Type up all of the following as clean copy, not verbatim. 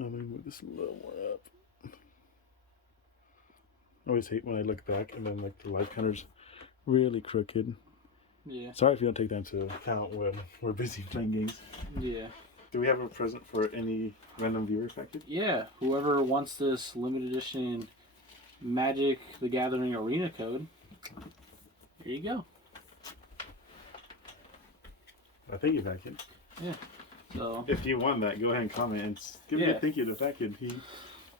Let me move this a little more up. I always hate when I look back and then like the life counter's really crooked. Yeah. Sorry if you don't take that into account when we're busy playing games. Yeah. Do we have a present for any random viewers back here? Yeah. Whoever wants this limited edition Magic the Gathering Arena code, here you go. Thank you, Fat Kid. Yeah. So if you won that, go ahead and comment and give me a thank you to Fat Kid.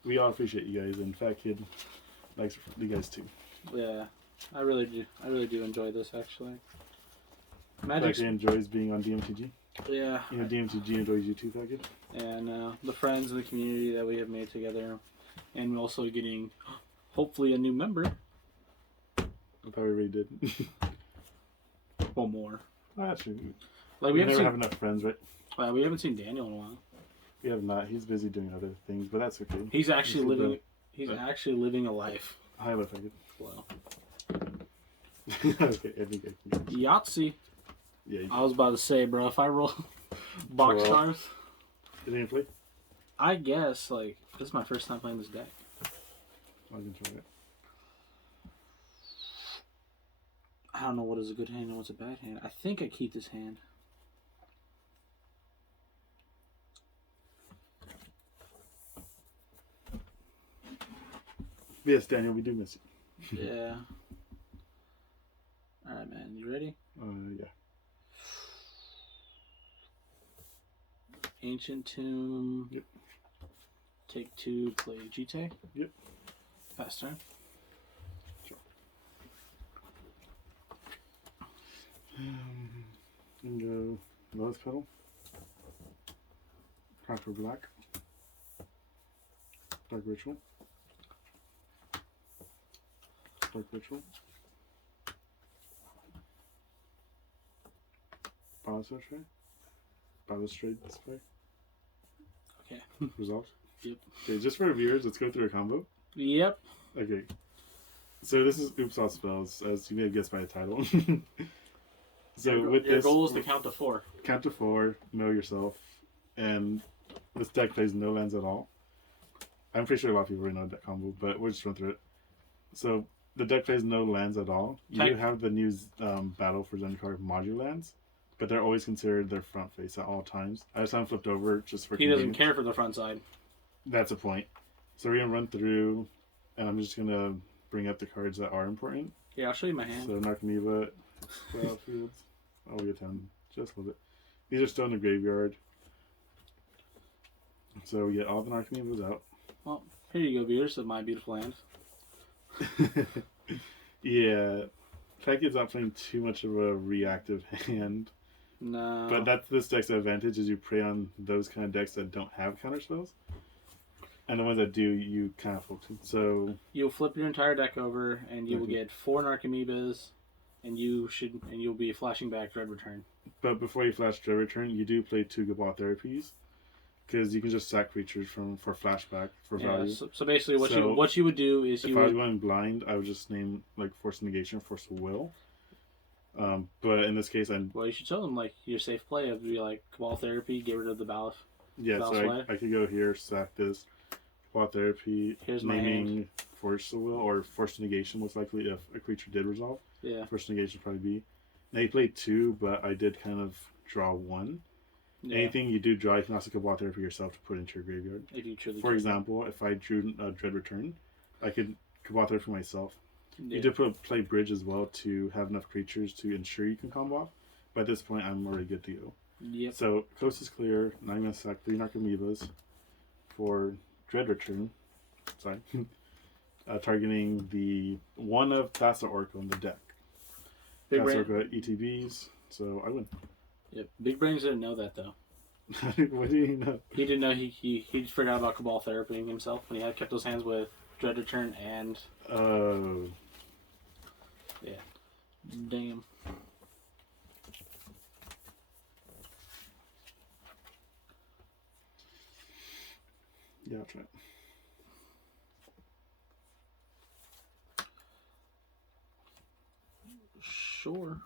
We all appreciate you guys, and Fat Kid likes you guys too. Yeah, I really do. I really do enjoy this actually. Fat Kid enjoys being on DMTG. Yeah. You know, DMTG enjoys you too, Fat Kid. And the friends and the community that we have made together, and also getting hopefully a new member. I thought we already did. One more. Oh, that's true. Like we never have enough friends, right? We haven't seen Daniel in a while. We have not. He's busy doing other things, but that's okay. He's actually living. He's actually living a life. Hi, Fat Kid. Well. Okay, I think I can. Yahtzee. Yeah. I was about to say, bro, if I roll box stars. Did you play? I guess, like, this is my first time playing this deck. I can try it. I don't know what is a good hand and what's a bad hand. I think I keep this hand. Yes, Daniel, we do miss you. Yeah. Alright, man. You ready? Yeah. Ancient Tomb. Yep. Take 2, play Jitte. Yep. Pass turn. Sure. And go Lotus Petal. Cry for Black. Dark Ritual. Dark Ritual. Balustrade Spy. Okay. Resolved. Yep. Okay, just for our viewers, let's go through a combo. Yep. Okay. So this is Oops All Spells, as you may have guessed by the title. So your goal is to count to 4. Count to 4, know yourself, and this deck plays no lands at all. I'm pretty sure a lot of people already know that combo, but we'll just run through it. So the deck plays no lands at all. You have the new Battle for Zendikar module lands, but they're always considered their front face at all times. I just have them flipped over just for convenience. He doesn't care for the front side. That's a point. So we're going to run through, and I'm just going to bring up the cards that are important. Yeah, I'll show you my hand. So Narcomoeba, Battlefields. Oh, we get 10. Just a little bit. These are still in the graveyard. So we get all the Narcomoebas out. Well, here you go, viewers, of my beautiful hand. Yeah. Packet's not playing too much of a reactive hand. No. But that's this deck's advantage, is you prey on those kind of decks that don't have counterspells. And the ones that do, you kind of focus. So you'll flip your entire deck over, and you will get 4 Narcomoebas, and you'll be flashing back Dread Return. But before you flash Dread Return, you do play 2 Cabal Therapies, because you can just sack creatures for flashback for value. So basically, what you would do is if I was going blind, I would just name like Force Negation, Force of Will. But in this case, you should tell them like your safe play would be like Cabal Therapy, get rid of the Ballast. Yeah, so I could go here, sack this. Cabal Therapy, here's naming Force of Will, or Force Negation, most likely if a creature did resolve. Yeah. Force Negation would probably be. Now you played 2, but I did kind of draw 1. Yeah. Anything you do draw, you can also Cabal Therapy yourself to put into your graveyard. If you truly For example, if I drew Dread Return, I could Cabal Therapy myself. Yeah. You did play Bridge as well to have enough creatures to ensure you can combo off. But at this point, I'm already good to go. Yep. So, coast is clear. Now I'm going to sack 3 Narcomoebas for Dread Return. Sorry. Targeting the one of Thassa Oracle in the deck. Thassa Oracle ETBs, so I win. Yep. Big Brains didn't know that, though. What do you know? He didn't know he forgot about Cabal Therapying himself when he had kept those hands with Dread Return and... Oh. Yeah. Damn. Yeah, I'll try it. Sure.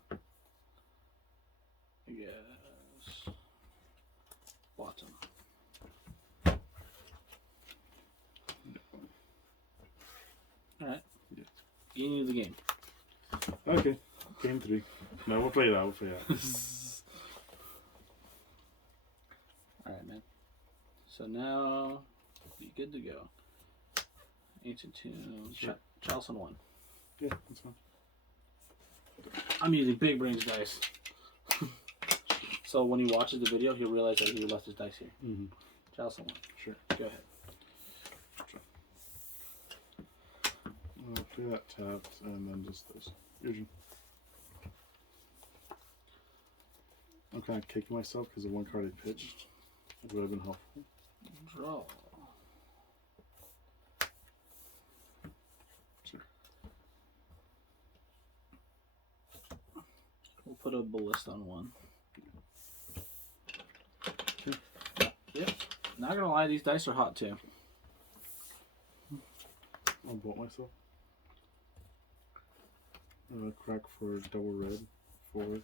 Yes. Bottom. beginning of the game. Okay. Game 3. No, we'll play it out. Alright, man. So now, be good to go. Ancient Tomb. Sure. Chalice on 1. Yeah, that's fine. I'm using big brains dice. So when he watches the video, he'll realize that he left his dice here. Mm-hmm. Chalice on 1. Sure. Go ahead. Sure. I'll play that tapped and then just this. Your turn. I'm kind of kicking myself because of one card I pitched. It would have been helpful. Draw. Sure. We'll put a ballista on 1. Okay. Yep. Not gonna lie, these dice are hot too. I'll bolt myself. Crack for double red for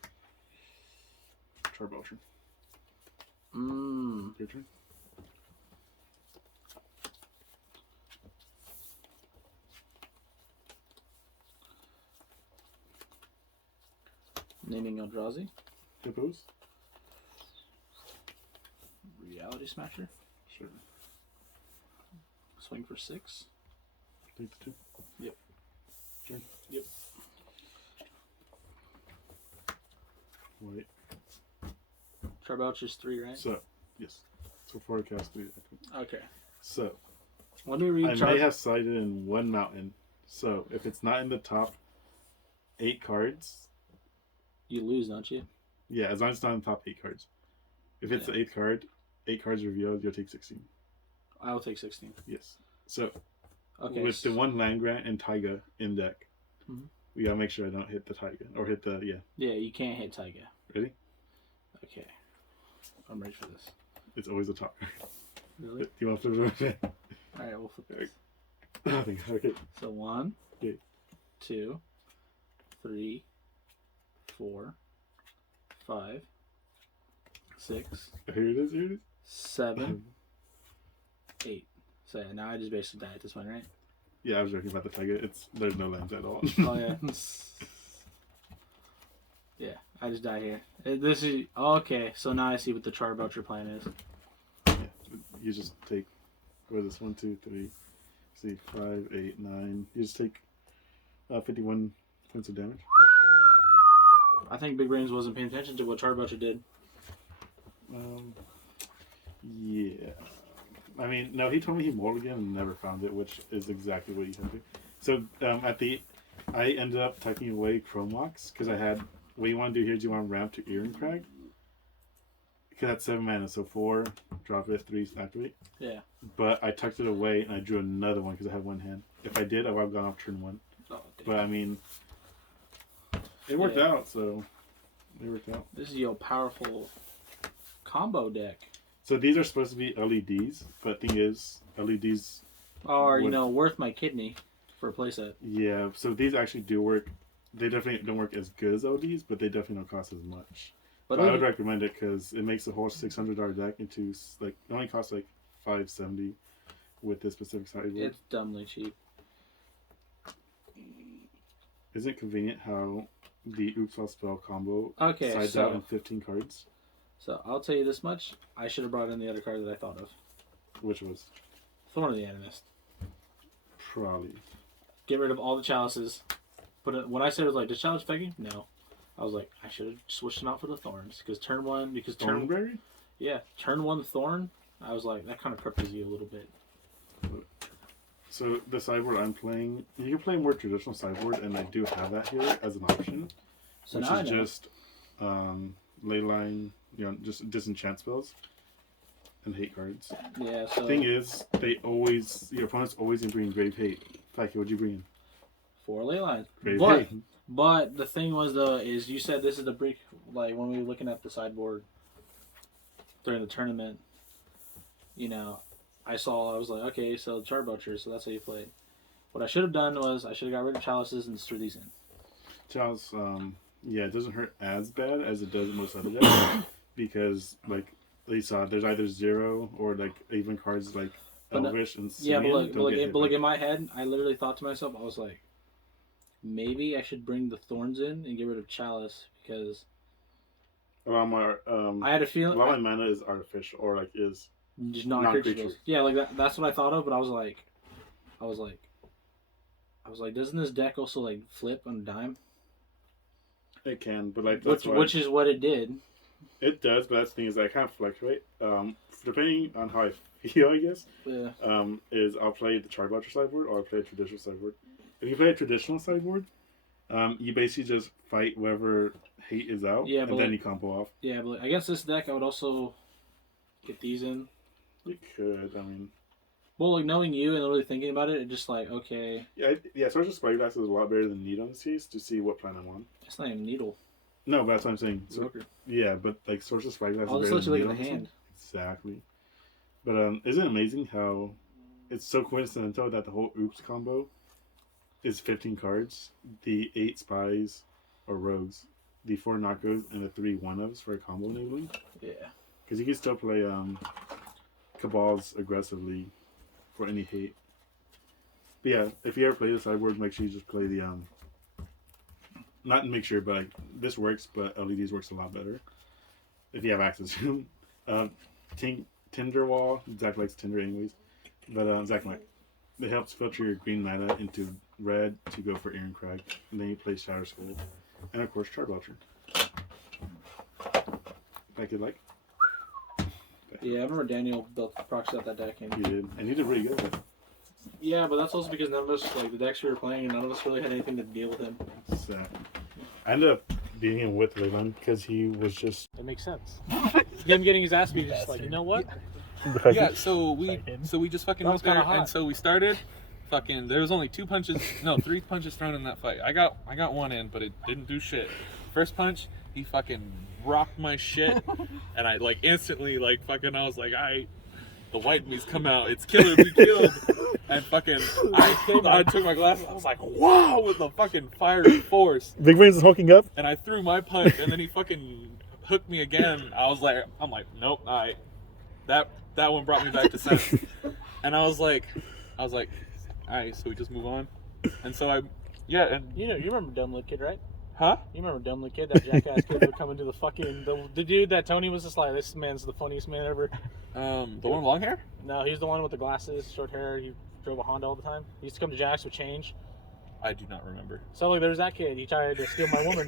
Charbelcher. Your turn. Naming Eldrazi. Hippos? Reality Smasher. Sure. Swing for 6. Take the 2. Yep. Sure. Yep. Wait. Charbelcher's 3, right? So, yes. So forecast 3. Okay. So, Let me read I may have sided in one mountain. So, if it's not in the top 8 cards, You lose, don't you? yeah, as long as it's not in the top 8 cards. If it's the 8th card, 8 cards revealed, you'll take 16. I will take 16. Yes. So, Okay. with the one land grant and Taiga in deck, Mhm. we gotta make sure I don't hit the Taiga. Or hit the, Yeah, you can't hit Taiga. Ready? Okay. I'm ready for this. It's always the top. Really? Do you want to flip it? Alright, we'll flip this. Okay. So 1, Okay. 2, 3, 4, 5, 6, Here it is, here it is. 7, 8. So yeah, now I just basically die at this one, right? Yeah, I was joking about the Taiga. There's no lands at all. Oh yeah. Yeah, I just die here. This is okay. So now I see what the Charbelcher plan is. Yeah, you just take, what is this, 1, 2, 3, see, 5, 8, 9. You just take 51 points of damage. I think Big Brains wasn't paying attention to what Charbelcher did. Yeah. I mean, no, he told me he mulliganed and never found it, which is exactly what you have to. So I ended up tucking away Chrome Mox because I had. What you want to do here is you want to ramp to Irencrag. Because that's 7 mana, so 4, drop it, 3, activate. Yeah. But I tucked it away and I drew another one because I had one hand. If I did, I would have gone off turn 1. Oh, damn. But I mean, it worked out, so it worked out. This is your powerful combo deck. So these are supposed to be LEDs, but thing is, LEDs. Or, worth my kidney for a playset. Yeah, so these actually do work. They definitely don't work as good as LEDs, but they definitely don't cost as much. But I would recommend it because it makes the whole $600 deck into it only costs like $570 with this specific sideboard. It's dumbly cheap. Isn't it convenient how the Umezawa spell combo sides so, out in 15 cards? So I'll tell you this much: I should have brought in the other card that I thought of. Which was Thorn of the Animist. probably. Get rid of all the chalices. When I said it was like, does chalice affect you? No. I was like, I should have switched them out for the thorns because turn 1 Thornberry? Yeah, turn 1 thorn. I was like, that kind of cripples you a little bit. So the sideboard I'm playing, you can play more traditional sideboard, and I do have that here as an option, So which now is just leyline, just disenchant spells and hate cards. Yeah. So Thing is, your opponents always bring Grave Hate. Faki, what'd you bring in? 4 ley lines. Grave But Hate. But the thing was though is you said this is the brick like when we were looking at the sideboard during the tournament, I was like, okay, so Charbelcher, so that's how you play. What I should have done was I should have got rid of chalices and just threw these in. Chalice, it doesn't hurt as bad as it does in most other decks because you saw there's either 0 or even cards like Elvish and Simian. Yeah, but look in my head, I literally thought to myself, I was like, maybe I should bring the Thorns in and get rid of Chalice because A lot of my I had a feeling my mana is artificial or like is just non-creature. Yeah, like that's what I thought of, but I was like, doesn't this deck also like flip on a dime? It can, but like that's which is what it did. It does, but that's the thing is I kind of fluctuate. Depending on how I feel, I guess. Yeah. Is I'll play the Charbelcher sideboard or I'll play a traditional sideboard. If you play a traditional sideboard, you basically just fight whatever hate is out, and then you combo off. Yeah, but against this deck, I would also get these in. You could, I mean. Well, like knowing you and really thinking about it, it's just like okay. Yeah. Sorcerer Spyglass is a lot better than Needle in this case to see what plan I'm on. It's not even Needle. No, but that's what I'm saying. So, yeah, but like Sorcerer Spyglass. I'll just let you look at the hand. Exactly. But isn't it amazing how it's so coincidental that the whole Oops combo is 15 cards, the 8 spies or rogues, the 4 knockos, and the 3 one-ofs for a combo enabling? Yeah. Because you can still play Cabals aggressively for any hate. But yeah, if you ever play the sideboard, make sure you just play the not make sure, but like, this works, but LEDs works a lot better if you have access to them. Tinder Wall, Zach likes Tinder anyways, but Zach might. It helps filter your green mana into red to go for Irencrag, and then you play Shatterskull, and of course Charbelcher. Like it like. Yeah, I remember Daniel built proxy out that deck, and he did, and he did really good. Yeah, but that's also because none of us like the decks we were playing, and none of us really had anything to deal with him. Exactly. I ended up beating him with Leyland because he was just. That makes sense. Him getting his ass beat, just like, you know what? Yeah, so we just fucking went there, and so we started. Fucking, there was only 3 punches thrown in that fight. I got one in, but it didn't do shit. First punch, he fucking rocked my shit, and I like instantly like fucking. I was like, the white me's come out. It's killer be killed. And fucking, I took my glasses. I was like, wow, with the fucking fiery force. Big Brains is hulking up. And I threw my punch, and then he fucking hooked me again. I'm like, nope. That one brought me back to sense. And I was like, all right, so we just move on. And so and you remember Dumb Lit Kid, right? Huh? You remember Dumb Lit Kid, that jackass kid would come into the fucking the dude that Tony was just like, this man's the funniest man ever. The one with long hair? No, he's the one with the glasses, short hair. He drove a Honda all the time. He used to come to Jack's with change. I do not remember. So like, there's that kid. He tried to steal my woman.